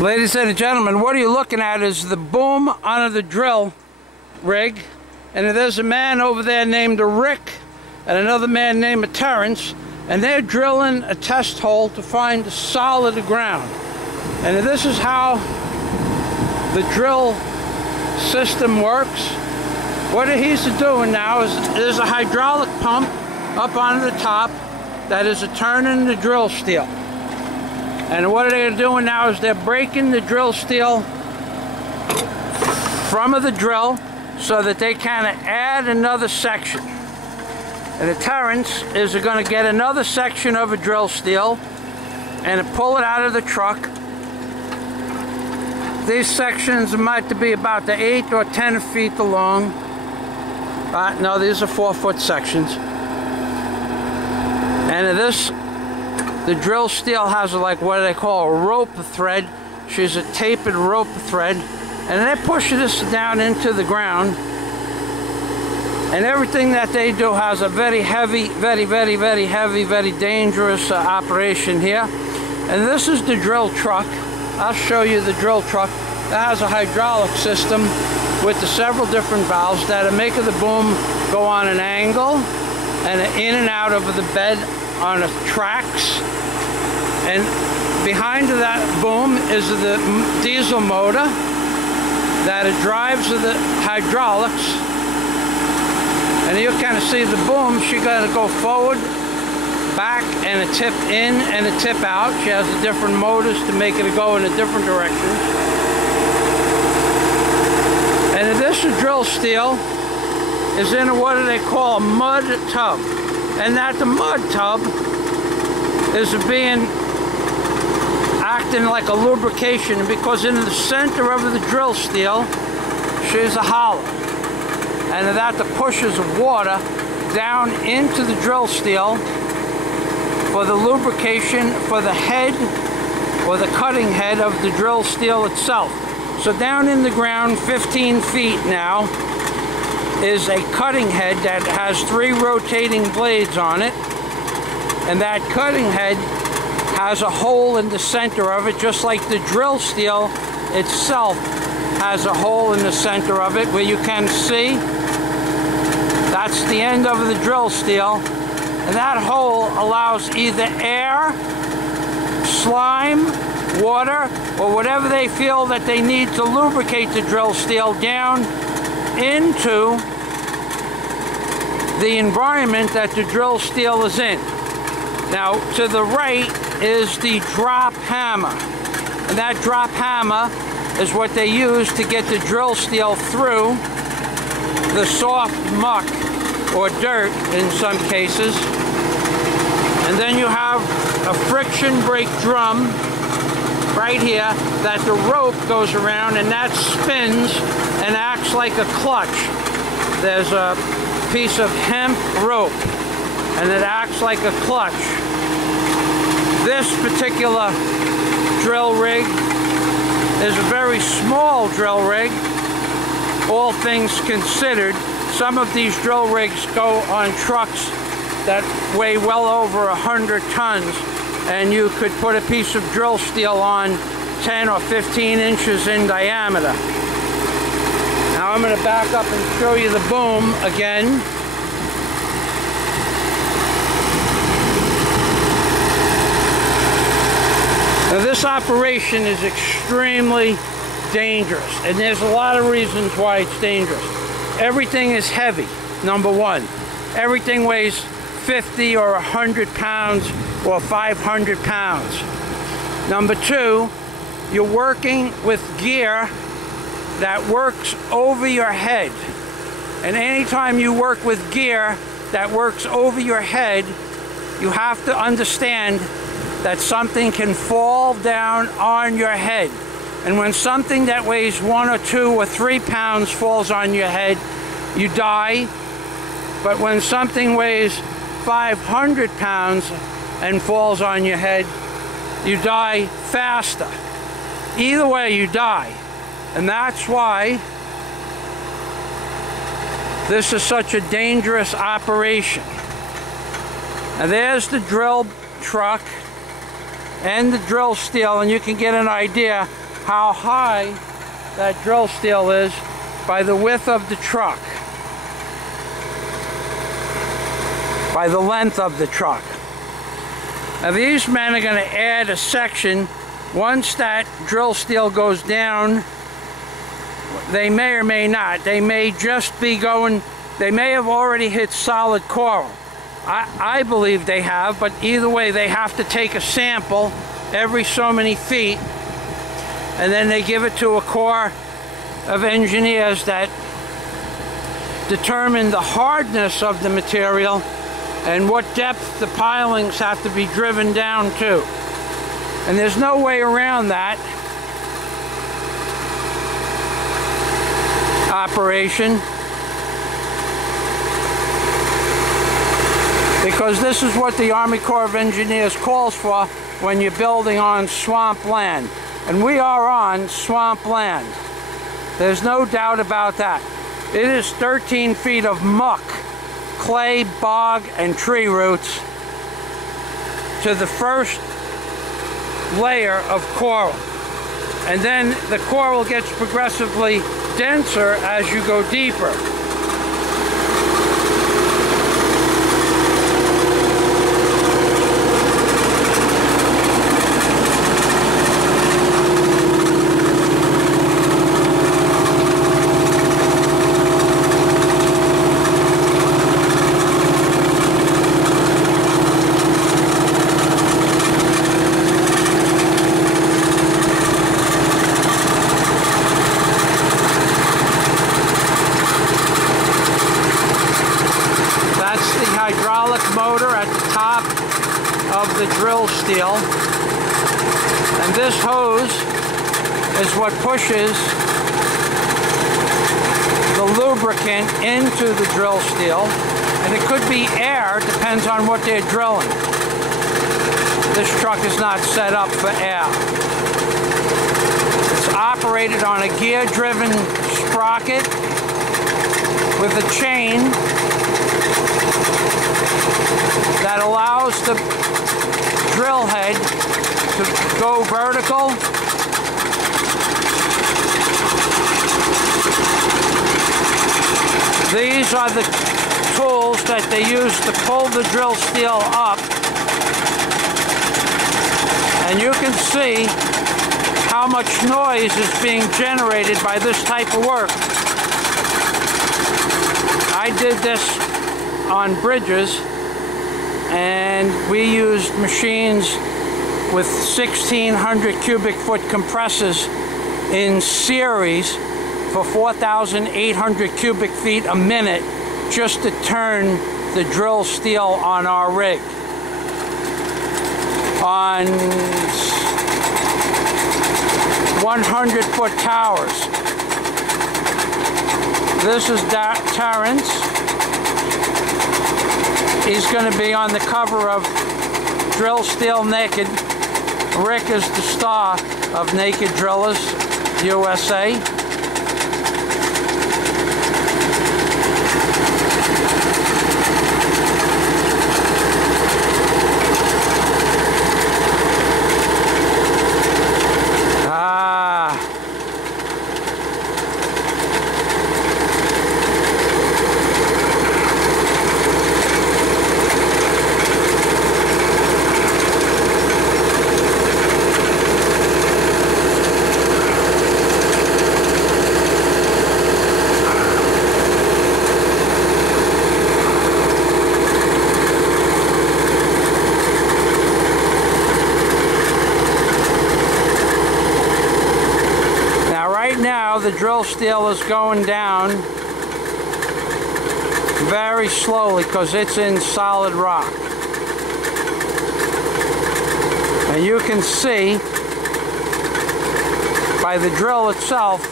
Ladies and gentlemen, what are you looking at is the boom on the drill rig, and there's a man over there named Rick and another man named Terrence, and they're drilling a test hole to find solid ground. And this is how the drill system works. What he's doing now is there's a hydraulic pump up on the top that is turning the drill steel. And what they're doing now is they're breaking the drill steel from the drill so that they can add another section. And the Terrence is going to get another section of a drill steel and pull it out of the truck. These sections might be about 8 or 10 feet long. No, these are 4-foot sections. And the drill steel has like what they call a rope thread. She's a tapered rope thread. And they push this down into the ground. And everything that they do has a very heavy, very heavy, very dangerous operation here. And this is the drill truck. I'll show you the drill truck. That has a hydraulic system with the several different valves that make the boom go on an angle and in and out of the bed on tracks. And behind that boom is the diesel motor that drives the hydraulics. And you kind of see the boom. She got to go forward, back, and a tip in and a tip out. She has the different motors to make it go in a different direction. And this drill steel is in what they call a mud tub. And that the mud tub is acting like a lubrication, because in the center of the drill steel, she's a hollow. And that pushes water down into the drill steel for the lubrication for the head or the cutting head of the drill steel itself. So down in the ground 15 feet now is a cutting head that has 3 rotating blades on it. And that cutting head has a hole in the center of it, just like the drill steel itself has a hole in the center of it where you can see. That's the end of the drill steel. And that hole allows either air, slime, water, or whatever they feel that they need to lubricate the drill steel down into the environment that the drill steel is in. Now, to the right is the drop hammer. And that drop hammer is what they use to get the drill steel through the soft muck or dirt in some cases. And then you have a friction brake drum right here that the rope goes around, and that spins and acts like a clutch. There's a piece of hemp rope and it acts like a clutch. This particular drill rig is a very small drill rig, all things considered. Some of these drill rigs go on trucks that weigh well over 100 tons, and you could put a piece of drill steel on 10 or 15 inches in diameter. Now I'm going to back up and show you the boom again. Now this operation is extremely dangerous, and there's a lot of reasons why it's dangerous. Everything is heavy, number one. Everything weighs 50 or 100 pounds or 500 pounds. Number two, you're working with gear that works over your head. And anytime you work with gear that works over your head, you have to understand that something can fall down on your head. And when something that weighs 1 or 2 or 3 pounds falls on your head, you die. But when something weighs 500 pounds and falls on your head, you die faster. Either way, you die. And that's why this is such a dangerous operation. And there's the drill truck and the drill steel, and you can get an idea how high that drill steel is by the width of the truck, by the length of the truck. Now these men are going to add a section. Once that drill steel goes down, they may or may not. They may just be going, they may have already hit solid coral. I believe they have, but either way they have to take a sample every so many feet, and then they give it to a corps of engineers that determine the hardness of the material and what depth the pilings have to be driven down to. And there's no way around that operation, because this is what the Army Corps of Engineers calls for when you're building on swamp land. And we are on swamp land. There's no doubt about that. It is 13 feet of muck, clay, bog, and tree roots to the first layer of coral. And then the coral gets progressively denser as you go deeper. The drill steel, and this hose is what pushes the lubricant into the drill steel, and it could be air, depends on what they're drilling. This truck is not set up for air. It's operated on a gear-driven sprocket with a chain that allows the drill head to go vertical These are the tools that they use to pull the drill steel up. And you can see how much noise is being generated by this type of work. I did this on bridges, and we used machines with 1,600 cubic foot compressors in series for 4,800 cubic feet a minute just to turn the drill steel on our rig. On 100-foot towers. This is Terrence. He's going to be on the cover of Drill Steel Naked. Rick is the star of Naked Drillers USA. The drill steel is going down very slowly because it's in solid rock. And you can see by the drill itself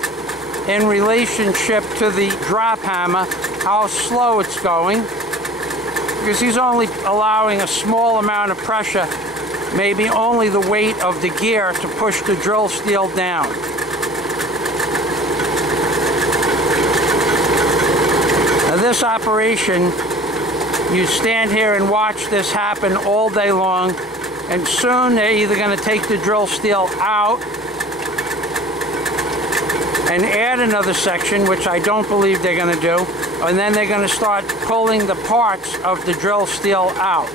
in relationship to the drop hammer how slow it's going, because he's only allowing a small amount of pressure, maybe only the weight of the gear, to push the drill steel down. This operation, you stand here and watch this happen all day long, and soon they're either going to take the drill steel out and add another section, which I don't believe they're going to do, and then they're going to start pulling the parts of the drill steel out.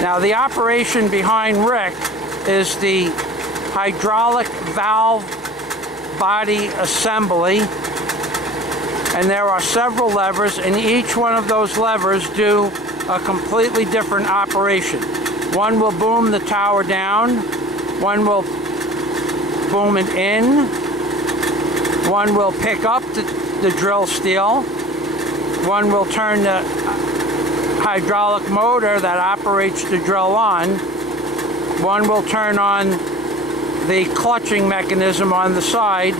Now the operation behind Rick is the hydraulic valve body assembly, and there are several levers, and each one of those levers do a completely different operation. One will boom the tower down, one will boom it in, one will pick up the drill steel, one will turn the hydraulic motor that operates the drill on, one will turn on the clutching mechanism on the side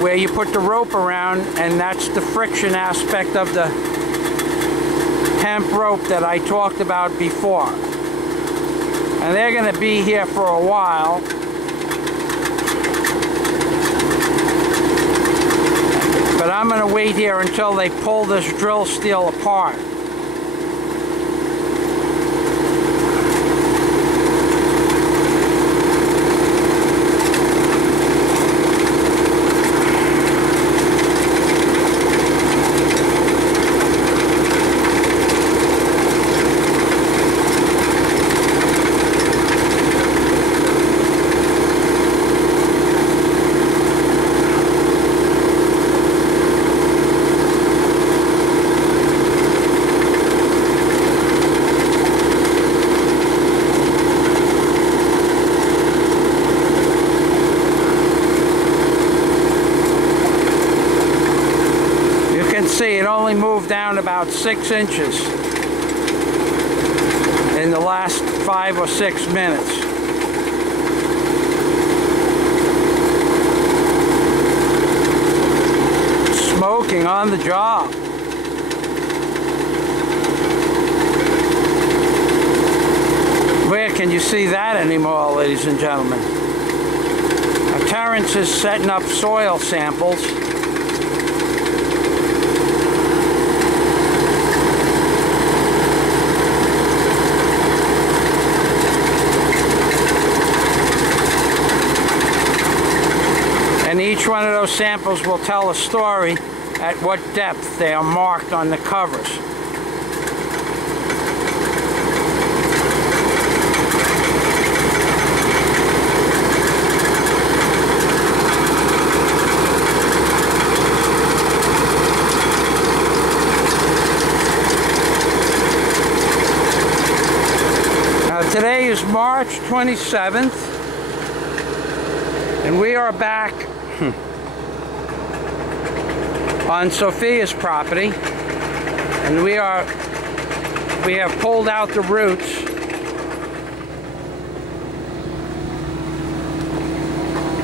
where you put the rope around, and that's the friction aspect of the hemp rope that I talked about before. And they're going to be here for a while. But I'm going to wait here until they pull this drill steel apart. See, it only moved down about 6 inches in the last 5 or 6 minutes. Smoking on the job. Where can you see that anymore, ladies and gentlemen? Now, Terrence is setting up soil samples. And each one of those samples will tell a story at what depth they are marked on the covers. Now today is March 27th, and we are back on Sophia's property, and we have pulled out the roots.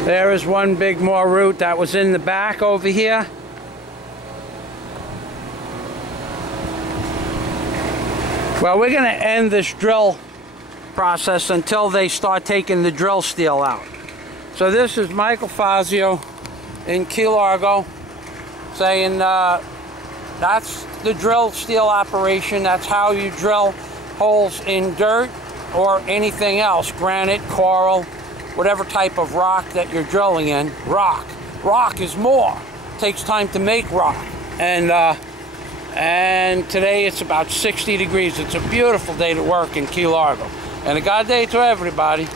There is one big more root that was in the back over here. Well, we're going to end this drill process until they start taking the drill steel out. So this is Michael Fazio in Key Largo, saying that's the drill steel operation. That's how you drill holes in dirt or anything else, granite, coral, whatever type of rock that you're drilling in. Rock is more. It takes time to make rock. And today it's about 60 degrees. It's a beautiful day to work in Key Largo. And a good day to everybody.